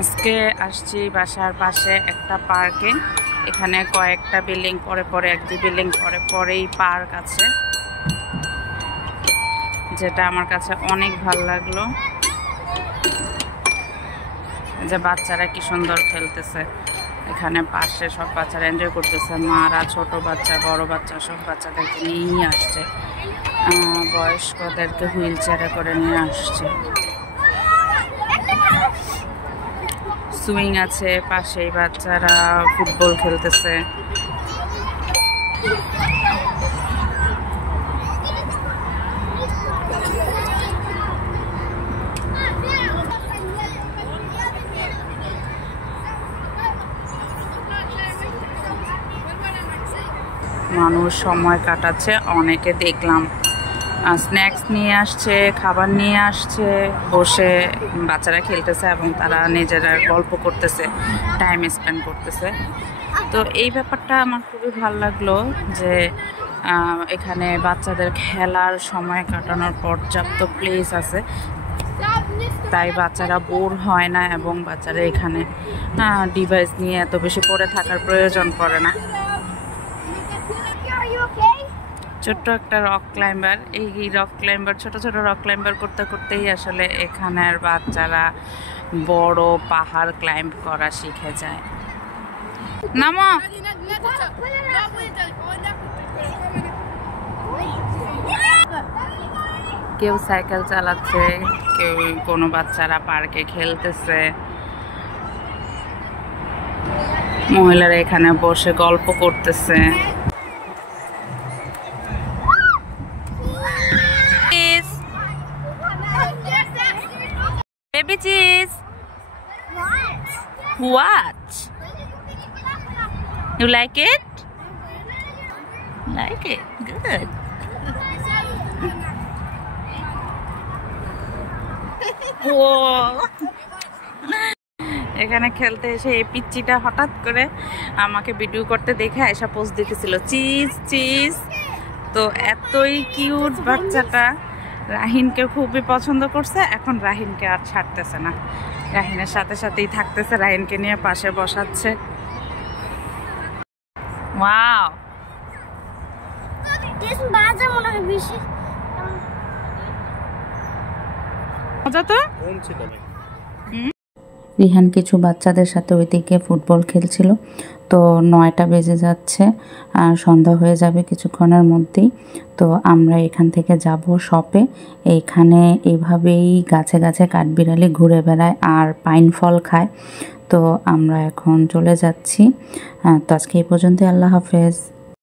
আজকে আসছি বাসার পাশে একটা পার্কে। এখানে কয়েকটা বিল্ডিং পরে পরে, একটি বিল্ডিং পরে পরেই পার্ক আছে, যেটা আমার কাছে অনেক ভালো লাগলো। যে বাচ্চারা কি সুন্দর খেলতেছে, এখানে পাশে সব বাচ্চারা এনজয় করতেছে। মারা ছোট বাচ্চা, বড় বাচ্চা সব বাচ্চাদেরকে নিয়েই আসছে, বয়স্কদেরকে হুইল চেয়ারে করে নিয়ে আসছে। সুইং আছে পাশেই, বাচ্চারা ফুটবল খেলতেছে। মানুষ সময় কাটাচ্ছে, অনেকে দেখলাম স্ন্যাক্স নিয়ে আসছে, খাবার নিয়ে আসছে, বসে বাচ্চারা খেলতেছে এবং তারা নিজেরা গল্প করতেছে, টাইম স্পেন্ড করতেছে। তো এই ব্যাপারটা আমার খুবই ভালো লাগলো যে এখানে বাচ্চাদের খেলার সময় কাটানোর পর্যাপ্ত প্লেস আছে, তাই বাচ্চারা বোর হয় না এবং বাচ্চারা এখানে ডিভাইস নিয়ে এত বেশি পড়ে থাকার প্রয়োজন পড়ে না। ছোট্ট একটা রক ক্লাইম্বার, এই রক ক্লাইম্বার, ছোট ছোট রক ক্লাইম্বার করতে করতেই আসলে এখানের বাচ্চারা বড় পাহাড় ক্লাইম্ব করা শিখে যায়। নামো। কেউ সাইকেল চালাচ্ছে, কেউ কোনো বাচ্চারা পার্কে খেলতেছে, মহিলারা এখানে বসে গল্প করতেছে। Baby cheese. What? You like it? Like it? Good. এখানে খেলতে এসে এই পিচ্চিটা হঠাৎ করে আমাকে ভিডিও করতে দেখে এসে পোস্ট দিতেছিল, চিজ চিজ। তো এতই কিউট বাচ্চাটা, রাহিনকে খুবই পছন্দ করছে। এখন রাহিনকে আর ছাড়তেছে না, রাহিনের সাথে সাথেই থাকতেছে, রাহিনকে নিয়ে পাশে বসাচ্ছে। ওয়াও, মজা তো। রিহান কিছু বাচ্চাদের সাথে ওইদিকে ফুটবল খেলছিল। তো 9টা বেজে যাচ্ছে, আর সন্ধ্যা হয়ে যাবে কিছুক্ষণের মধ্যেই। তো আমরা এখান থেকে যাব শপে। এইখানে এইভাবেই গাছে গাছে কাঠবিড়ালি ঘুরে বেড়ায় আর পাইন ফল খায়। তো আমরা এখন চলে যাচ্ছি। তো আজকে এই পর্যন্তই, আল্লাহ হাফেজ।